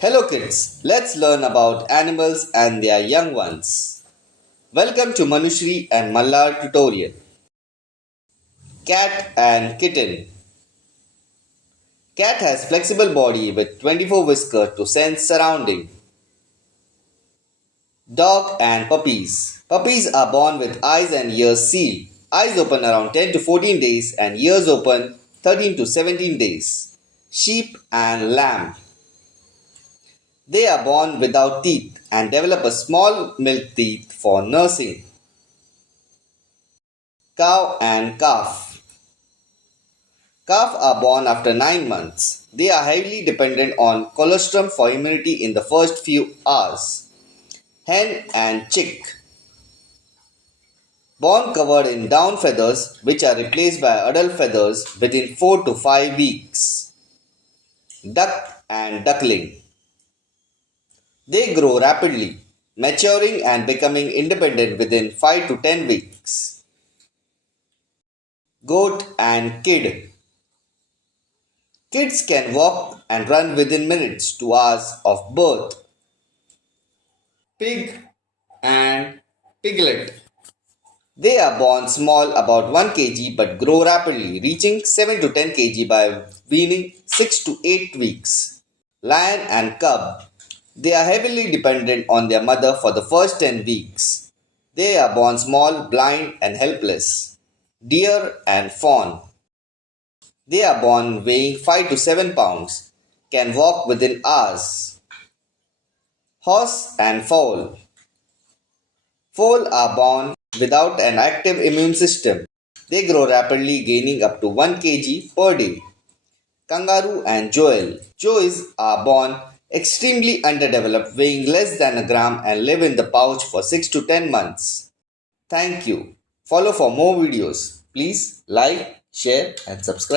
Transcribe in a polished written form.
Hello kids, let's learn about animals and their young ones. Welcome to Manushri and Malhar tutorial. Cat and kitten. Cat has flexible body with 24 whiskers to sense surrounding. Dog and puppies. Puppies are born with eyes and ears sealed. Eyes open around 10 to 14 days and ears open 13 to 17 days. Sheep and lamb. They are born without teeth and develop a small milk teeth for nursing. Cow and calf. Calf are born after 9 months. They are heavily dependent on colostrum for immunity in the first few hours. Hen and chick. Born covered in down feathers which are replaced by adult feathers within 4 to 5 weeks. Duck and duckling. They grow rapidly, maturing and becoming independent within 5 to 10 weeks. Goat and kid. Kids can walk and run within minutes to hours of birth. Pig and piglet. They are born small, about 1 kg, but grow rapidly, reaching 7 to 10 kg by weaning 6 to 8 weeks. Lion and cub. They are heavily dependent on their mother for the first 10 weeks. They are born small, blind, and helpless. Deer and fawn. They are born weighing 5 to 7 pounds, can walk within hours. Horse and foal. Foal are born without an active immune system. They grow rapidly, gaining up to 1 kg per day. Kangaroo and Joel. Joes are born extremely underdeveloped, weighing less than a gram and live in the pouch for 6 to 10 months. Thank you. Follow for more videos. Please like, share and subscribe.